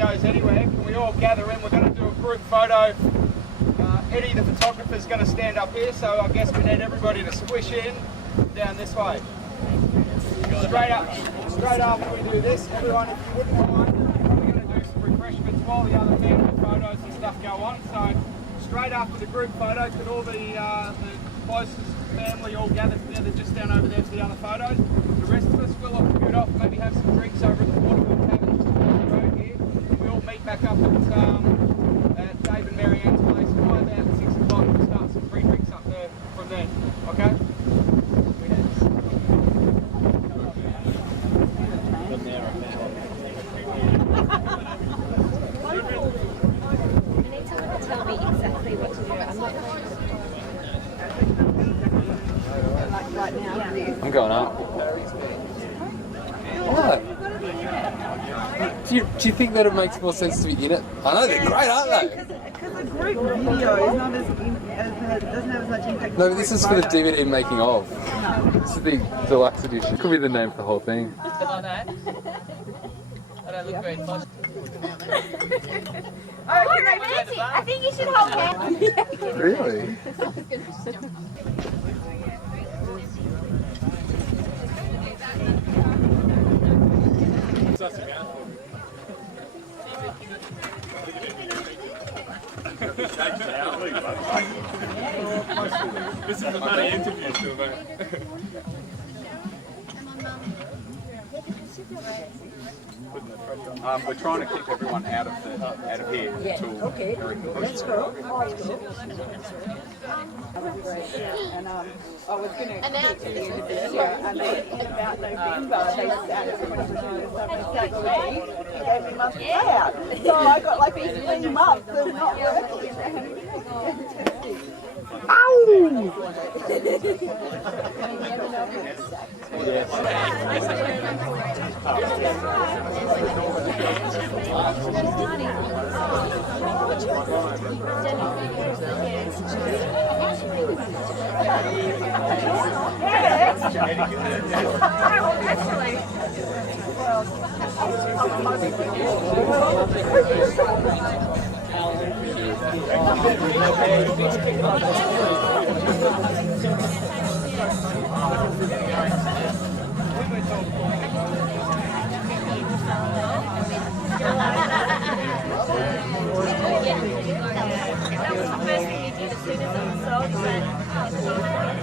goes anywhere, can we all gather in? We're going to do a group photo. Eddie, the photographer, is going to stand up here, so I guess we need everybody to squish in down this way. Straight after we do this, everyone, if you wouldn't mind, we're going to do some refreshments while the other family photos and stuff go on. So straight after the group photo, could all the closest family all gather together just down over there for the other photos. The rest of us will all scoot off, maybe have some drinks over at the Waterford Tavern just down the road here. We all meet back up at Dave and Mary Ann's place by about 6 o'clock and start some free drinks up there from there. Okay? Tell me exactly what to do. I'm not like right now. Yeah. I'm going up. What? Do you think that it makes more sense to be in it? I know they're great, aren't they? Because a group video is not doesn't have as much impact. No, but this is for the DVD making of. No. This is the deluxe edition. Could be the name for the whole thing. I don't look very posh. I think you should hold hands. Really? This is a funny interview still, mate. We're trying to keep everyone out of here until very close. Let's go. And I was going to keep you this year, and then in about November they started putting they gave me months out. So I got like these 3 months of not working. I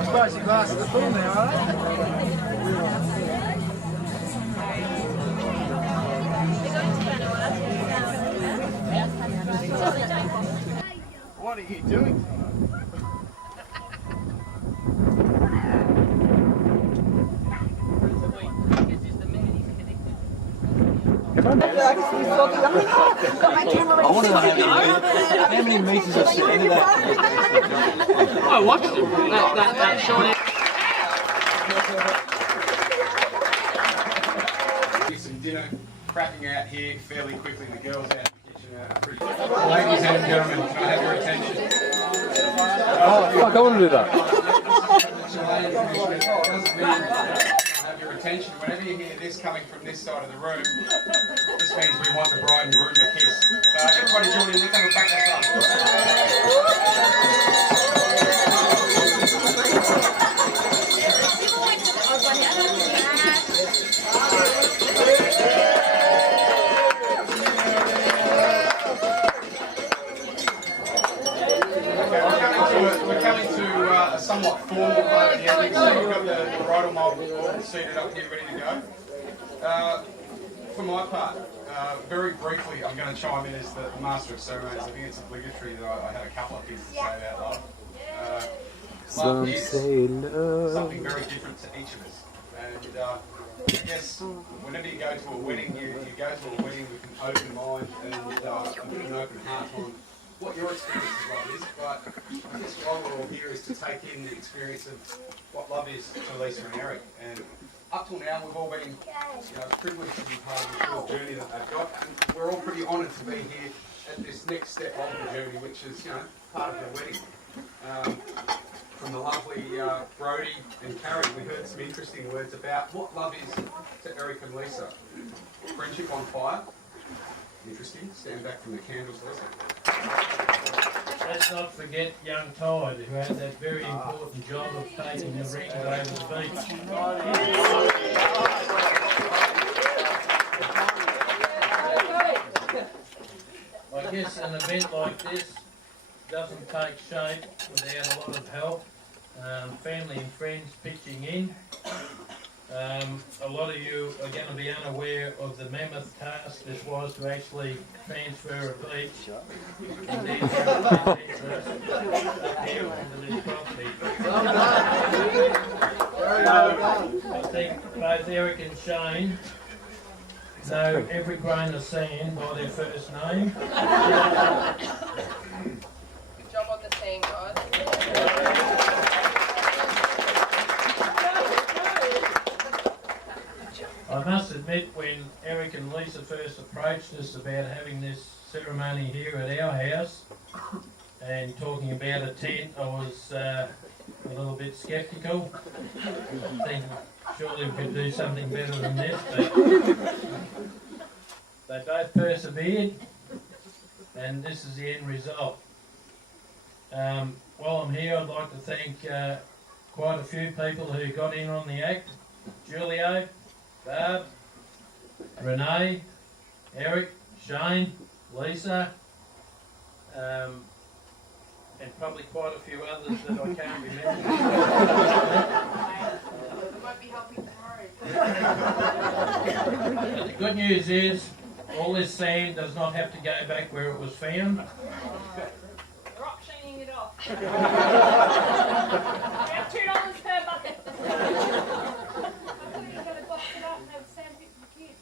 suppose your glasses are full now, are they? What are you doing? I want to know how many meters are sitting into that. I watched it. That short. Do some dinner cracking out here fairly quickly. The girls out in the kitchen are pretty. Ladies and gentlemen, can I have your attention? Oh, fuck, I want to do that. Have your attention. Whenever you hear this coming from this side of the room, this means we want the bride and groom to kiss. Everybody join in. They're coming back us up. We're coming to a somewhat formal part of the evening, so we've got the bridal mob all seated up here ready to go. For my part, very briefly, I'm going to chime in as the master of ceremonies. I think it's obligatory that I have a couple of things to say about love. Love is something very different to each of us. And I guess whenever you go to a wedding, you go to a wedding with an open mind and an open heart on what your experience of love is, but I guess why we're all here is to take in the experience of what love is to Lisa and Eric. And up till now, we've all been privileged to be part of this little journey that they've got. And we're all pretty honoured to be here at this next step of the journey, which is part of their wedding. From the lovely Brodie and Carrie, we heard some interesting words about what love is to Eric and Lisa. Friendship on fire, interesting. Stand back from the candles, Lisa. Let's not forget young Tide, who had that very important job of taking the ring over the beach. I guess an event like this doesn't take shape without a lot of help, family and friends pitching in. A lot of you are going to be unaware of the mammoth task this was to actually transfer a beach and then up here onto this property. I think both Eric and Shane know every grain of sand by their first name. Good job on the sand, guys. I must admit, when Eric and Lisa first approached us about having this ceremony here at our house and talking about a tent, I was a little bit sceptical, thinking surely we could do something better than this, but they both persevered, and this is the end result. While I'm here, I'd like to thank quite a few people who got in on the act. Julio, Barb, Renee, Eric, Shane, Lisa, and probably quite a few others that I can't remember. I might be helping tomorrow. But the good news is, all this sand does not have to go back where it was found. We're auctioning it off. We have $2 per bucket. I thought you were going to box it up and have sand pit for the kids.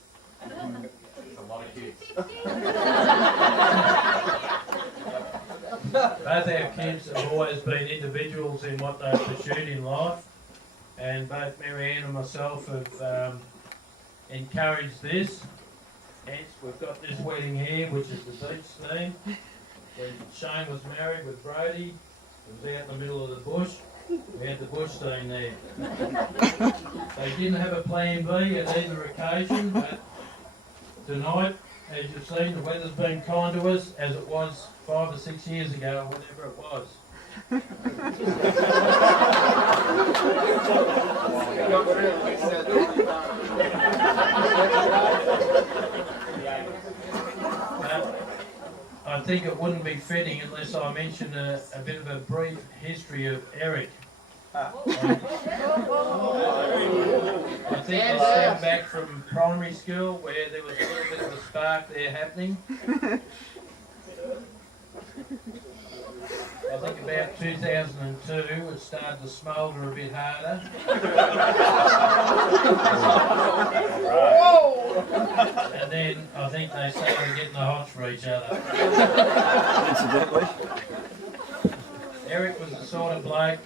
That's a lot of kids. Both our kids have always been individuals in what they've pursued in life, and both Marianne and myself have encouraged this. Hence, we've got this wedding here, which is the beach theme. When Shane was married with Brody, it was out in the middle of the bush. We had the bush theme there. They didn't have a plan B at either occasion, but tonight, as you've seen, the weather's been kind to us, as it was 5 or 6 years ago, or whatever it was. I think it wouldn't be fitting unless I mention a bit of a brief history of Eric. I think I stand back from primary school where there was a little bit of a spark there happening. I think about 2002 it started to smoulder a bit harder. And then I think they started getting the hots for each other. Incidentally. Eric was the sort of bloke,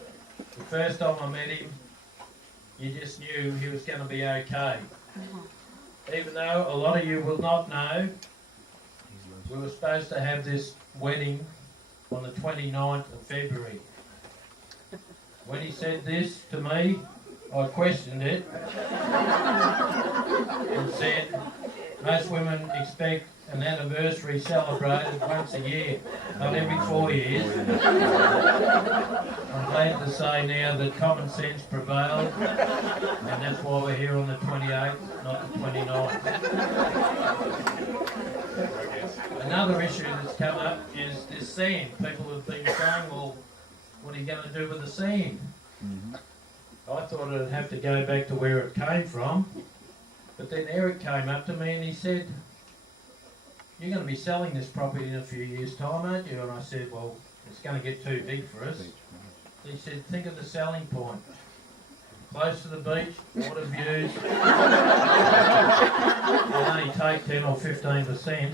the first time I met him, you just knew he was going to be okay. Even though a lot of you will not know, we were supposed to have this wedding on the 29th of February. When he said this to me, I questioned it and said, most women expect an anniversary celebrated once a year, not every 4 years. I'm glad to say now that common sense prevailed, and that's why we're here on the 28th, not the 29th. Another issue that's come up is this sand. People have been saying, well, what are you going to do with the sand? I thought it'd have to go back to where it came from, but then Eric came up to me and he said, you're going to be selling this property in a few years' time, aren't you? And I said, well, it's going to get too big for us. He said, think of the selling point. Close to the beach, water views. We'll only take 10 or 15%.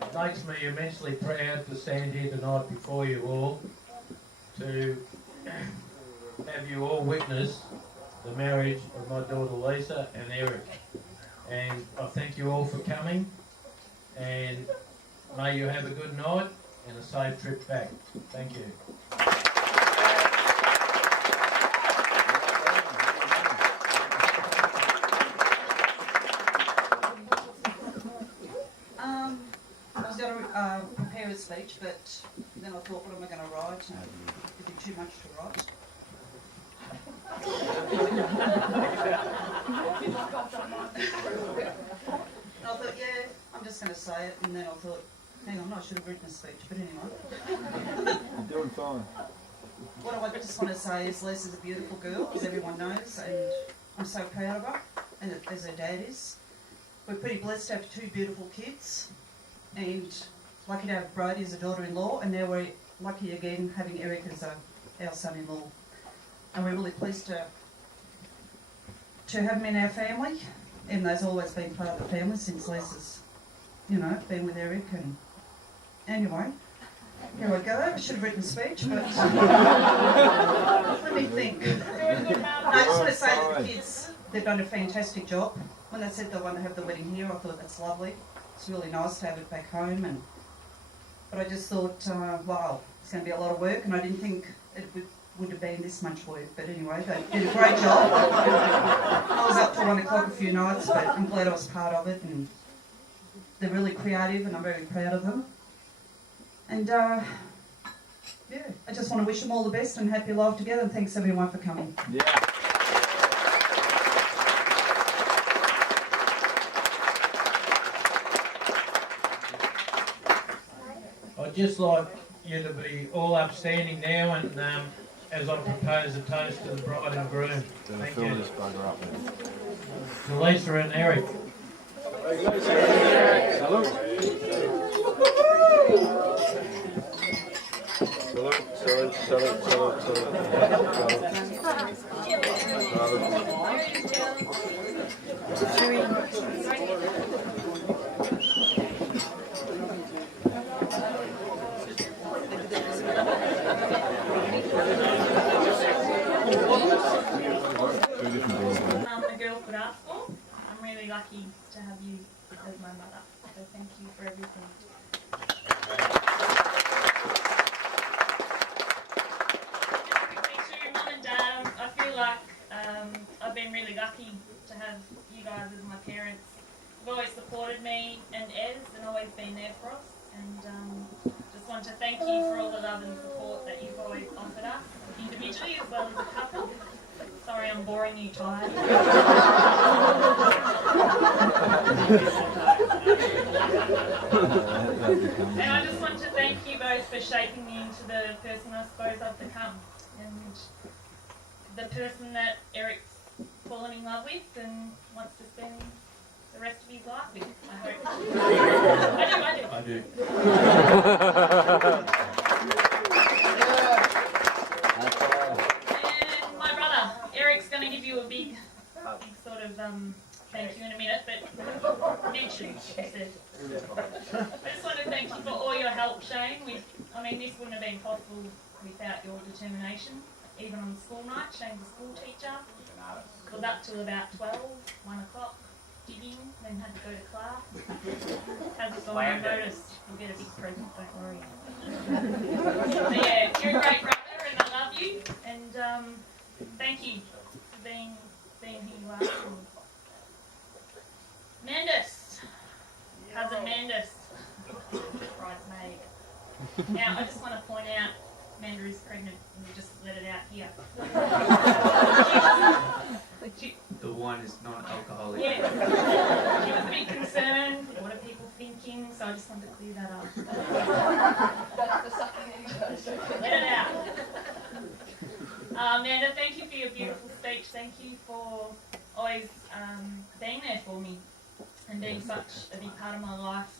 It makes me immensely proud to stand here tonight before you all to have you all witness the marriage of my daughter Lisa and Eric. And I thank you all for coming, and may you have a good night and a safe trip back. Thank you. prepare a speech, but then I thought, what am I going to write? And it'd be too much to write. And I thought, yeah, I'm just going to say it. And then I thought, hang on, I should have written a speech, but anyway. You're doing fine. What I just want to say is Les is a beautiful girl, as everyone knows, and I'm so proud of her, and as her dad is. We're pretty blessed to have two beautiful kids, and lucky to have Brody as a daughter-in-law, and now we're lucky again having Eric as our son-in-law. And we're really pleased to have him in our family, even though he's always been part of the family since Les has, been with Eric. And anyway, here we go. I should have written a speech, but let me think. No, I just want to say to the kids, they've done a fantastic job. When they said they want to have the wedding here, I thought that's lovely. It's really nice to have it back home. But I just thought, wow, it's going to be a lot of work, and I didn't think it would have been this much work. But anyway, they did a great job. I was up till 1 o'clock a few nights, but I'm glad I was part of it. And they're really creative, and I'm very proud of them. And I just want to wish them all the best and happy life together. And thanks everyone for coming. Yeah. I'd just like you to be all upstanding now, and as I propose a toast to the bride and groom. Thank you. This bugger up, man. To Lisa and Eric. Salute. Salute, salute, salute, salute, A girl could ask for. I'm really lucky to have you as my mother. So thank you for everything. Mum and Dad, I feel like I've been really lucky to have you guys as my parents. You've always supported me and Ez and always been there for us. And just want to thank you for all the love and support that you've always offered us, individually as well as a couple. Sorry I'm boring you, tired. And I just want to thank you both for shaping me into the person I suppose I've become. And the person that Eric's fallen in love with and wants to spend the rest of his life with, I hope. I do. And my brother, Eric's going to give you a big sort of thank you in a minute, but mention, he said. I just want to thank you for all your help, Shane. This wouldn't have been possible without your determination. Even on the school night, Shane's a school teacher. Was up till about 12, 1 o'clock, digging, then had to go to class. Hasn't gone unnoticed. You'll get a big present, don't worry. So yeah, you're a great brother and I love you. And thank you for being who you are. Mandus, cousin Mandus, bridesmaid. Now I just want to point out, Amanda is pregnant, and we just let it out here. The wine is non-alcoholic. Yeah. She was a bit concerned, what are people thinking, so I just wanted to clear that up. Let it out. Amanda, thank you for your beautiful speech. Thank you for always being there for me and being such a big part of my life.